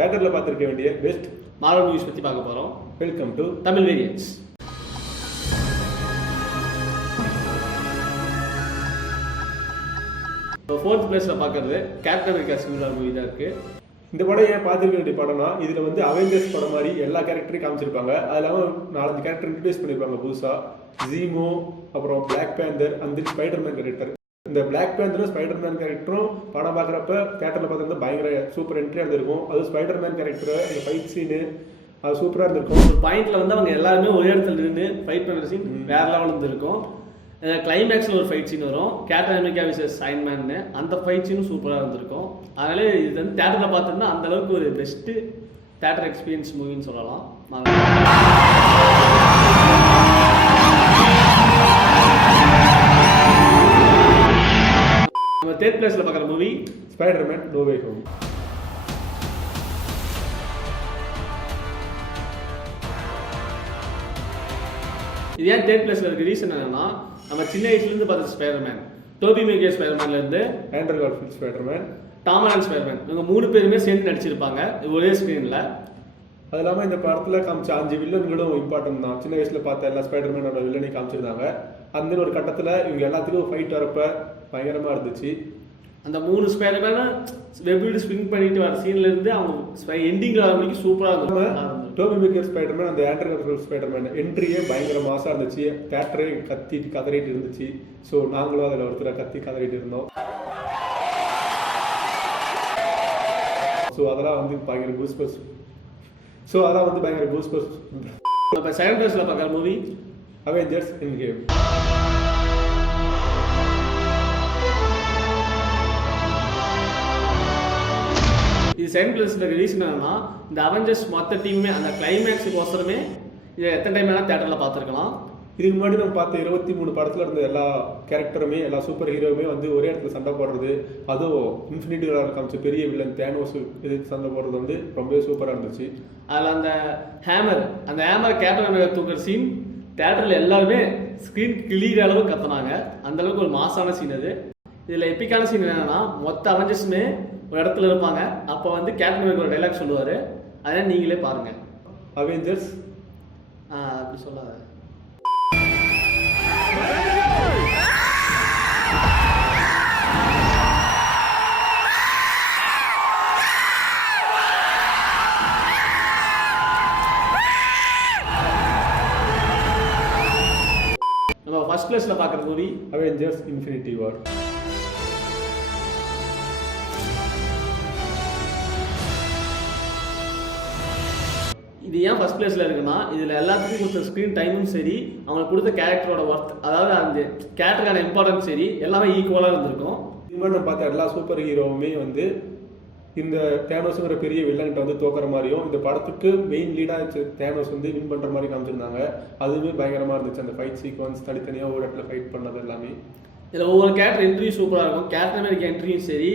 தியேட்டரில் பார்த்துருக்க வேண்டிய பெஸ்ட் மார்வல் மூவிஸ் பற்றி பார்க்க போகிறோம். Welcome to Tamil variance. Fourth பிளேஸில் பார்க்குறது captain America civil war movie தான் இருக்குது. இந்த படம் ஏன் பார்த்துருக்க வேண்டிய படம்னா, இதில் வந்து அவெஞ்சர்ஸ் படம் மாதிரி எல்லா கேரக்டரையும் காமிச்சிருப்பாங்க. அது இல்லாமல் 4 கேரக்டர் இன்ட்ரடியூஸ் பண்ணியிருப்பாங்க புதுசாக. ஜீமோ, அப்புறம் பிளாக் பேந்தர், அந்த ஸ்பைடர்மேன் கேரக்டர். இந்த பிளாக் பேந்தரும் ஸ்பைடர்மேன் கேரக்டரும் படம் பார்க்குறப்ப தேட்டரில் பார்த்துருந்தா பயங்கர சூப்பர் என்ட்ரியாக இருந்திருக்கும். அது ஸ்பைடர்மேன் கேரக்டர், அந்த ஃபைட் சீனு அது சூப்பராக இருந்திருக்கும். ஒரு பாயிண்ட்ல வந்து அவங்க எல்லாருமே ஒரே இடத்துல இருந்து ஃபைட் பண்ணுற சீன் வேற லெவலில் இருந்திருக்கும். கிளைமேக்ஸில் ஒரு ஃபைட் சீன் வரும், கேப்டன் அமெரிக்கா விசஸ் அயன்மேன்னு. அந்த ஃபைட் சீனும் சூப்பராக இருந்திருக்கும். அதனால இது வந்து தேட்டரில் பார்த்தோம்னா அந்த அளவுக்கு ஒரு பெஸ்ட்டு தேட்டர் எக்ஸ்பீரியன்ஸ் மூவின்னு சொல்லலாம். நம்ம தேர்ட் பிளேஸில் பார்க்குற movie Spiderman no way home. இது ஏன் தேர்ட் பிளேஸில் இருக்க ரீசன் என்னன்னா, நம்ம சின்ன வயசுலேருந்து பார்த்த ஸ்பைடர்மேன், டோபி மேகியர் ஸ்பைடர்மேன்லேருந்து Andrew Garfield Spiderman, Tom Holland Spiderman, இவங்க 3 பேருமே சேர்ந்து நடிச்சிருப்பாங்க ஒரே ஸ்க்ரீனில். அது இல்லாமல் இந்த படத்தில் காமிச்ச 5 வில்லன்களும் இம்பார்ட்டன்ட் தான். சின்ன வயசில் பார்த்த எல்லா ஸ்பைடர்மேனோட வில்லனையும் காமிச்சிருந்தாங்க. அந்த ஒரு கட்டத்தில் இவங்க எல்லாத்துக்கும் ஃபைட் வரப்ப பயங்கரமாக இருந்துச்சு. அந்த 3 ஸ்பைடர்மேனும் வெவ்வேறு ஸ்விங் பண்ணிட்டு வர சீன்லேருந்து அவங்க எண்டிங்கில் வர வரைக்கும் சூப்பராக இருந்துச்சு. டோபி மேகியர் ஸ்பைடர்மேன், அந்த ஆண்ட்ரூ கார்ஃபீல்ட் ஸ்பைடர்மேன் என்ட்ரியே பயங்கர மாசாக இருந்துச்சு. தேட்டரே கத்திட்டு கதறிட்டு இருந்துச்சு. ஸோ நாங்களும் அதில் ஒருத்தரை கத்தி கதறிட்டு இருந்தோம். ஸோ அதெல்லாம் வந்து பயங்கர கூஸ்பஸ். இப்போ செகண்ட் பிளேஸில் பார்க்குற மூவி அவெஞ்சர்ஸ் எண்ட்கேம். இது செகண்ட் பிளேஸில் இருக்க ரீசன் என்னன்னா, இந்த அவெஞ்சர்ஸ் மொத்த டீமுமே அந்த கிளைமேக்ஸுக்கு ஒசரமே இதை எத்தனை டைம் வேணால் தேட்டரில் பார்த்துருக்கலாம். இதுக்கு முன்னாடி நம்ம பார்த்த 23 படத்தில் இருந்த எல்லா கேரக்டருமே, எல்லா சூப்பர் ஹீரோவுமே வந்து ஒரே இடத்துல சண்டை போடுறது, அதுவும் இன்ஃபினிட்டி வார் காமிச்ச பெரிய வில்லன் தேனோஸ் எதிர்த்து சண்டை போடுறது வந்து ரொம்பவே சூப்பராக இருந்துச்சு. அதில் அந்த ஹேமரை கேப்டன் அமெரிக்கா தூக்குற சீன் தேட்டரில் எல்லாருமே ஸ்க்ரீன் கிளியர் அளவு கத்துனாங்க. அந்தளவுக்கு ஒரு மாசான சீன் அது. இதில் எப்பிக்கான சீன் என்னன்னா, மொத்த அவெஞ்சர்ஸுமே ஒரு இடத்துல இருப்பாங்க. அப்போ வந்து கேப்டன் அமெரிக்கா ஒரு டைலாக் சொல்லுவார், அதை நீங்களே பாருங்கள். அவெஞ்சர்ஸ் அப்படி சொல்லாத. நம்ம ஃபர்ஸ்ட் பிளேஸ்ல பார்க்குற மூவி அவெஞ்சர்ஸ் இன்ஃபினிட்டி வார். இது ஏன் ஃபர்ஸ்ட் பிளேஸில் இருக்குன்னா, இதில் எல்லாத்துக்கும் கொடுத்த ஸ்க்ரீன் டைமும் சரி, அவங்களுக்கு கொடுத்த கேரக்டரோட ஒர்த், அதாவது அந்த கேரக்டருக்கான இம்பார்ட்டன்ஸ் சரி, எல்லாமே ஈக்குவலாக இருந்திருக்கும். இது மாதிரி நம்ம பார்த்த எல்லா சூப்பர் ஹீரோவுமே வந்து இந்த தேனோஸுங்கிற பெரிய வில்லன்கிட்ட வந்து தோக்குற மாதிரியும், இந்த படத்துக்கு மெயின் லீடாக தேனோஸ் வந்து வின் பண்ணுற மாதிரி காமிச்சிருந்தாங்க. அதுவுமே பயங்கரமாக இருந்துச்சு. அந்த ஃபைட் சீக்வன்ஸ் தனித்தனியாக ஒரு இடத்துல ஃபைட் பண்ணது எல்லாமே. இதில் ஒவ்வொரு கேரக்டர் என்ட்ரியும் சூப்பராக இருக்கும். கேப்டன் அமெரிக்கா என்ட்ரியும் சரி,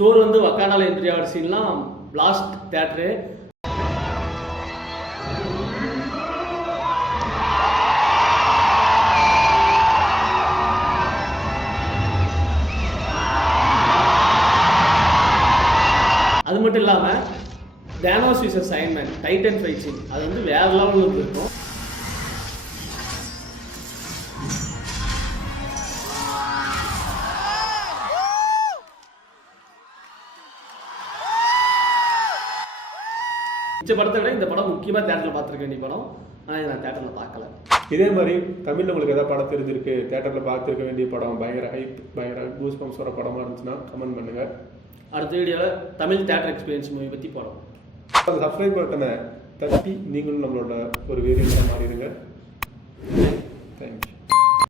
தோர் வந்து வக்காண்டால என்ட்ரி ஆகிற சீன்லாம் லாஸ்ட் தேட்டரு. அது மட்டும் இல்லாமல் Thanos versus Iron Man Titan fight scene அது வந்து வேற லெவலில் இருக்கும். இந்த படத்தை விட இந்த படம் முக்கியமாக தேட்டரில் பார்த்துருக்க வேண்டிய படம். ஆனால் இதை நான் தேட்டரில் பார்க்கல. இதே மாதிரி தமிழில் உங்களுக்கு எதாவது படம் தெரிஞ்சிருக்கு, தேட்டரில் பார்த்துருக்க வேண்டிய படம், பயங்கர ஹைப், பயங்கர கூஸ் பம்ப்ஸ் வர படமாக இருந்துச்சுன்னா கமெண்ட் பண்ணுங்கள். அடுத்த வீடியோவில் தமிழ் தேட்டர் எக்ஸ்பீரியன்ஸ் மூவி பற்றி போகிறோம். அந்த சப்ஸ்கிரைப் பட்டனை தட்டி நீங்களும் நம்மளோட ஒரு வேரியன்ஸாக மாறிடுங்க. தேங்க்யூ.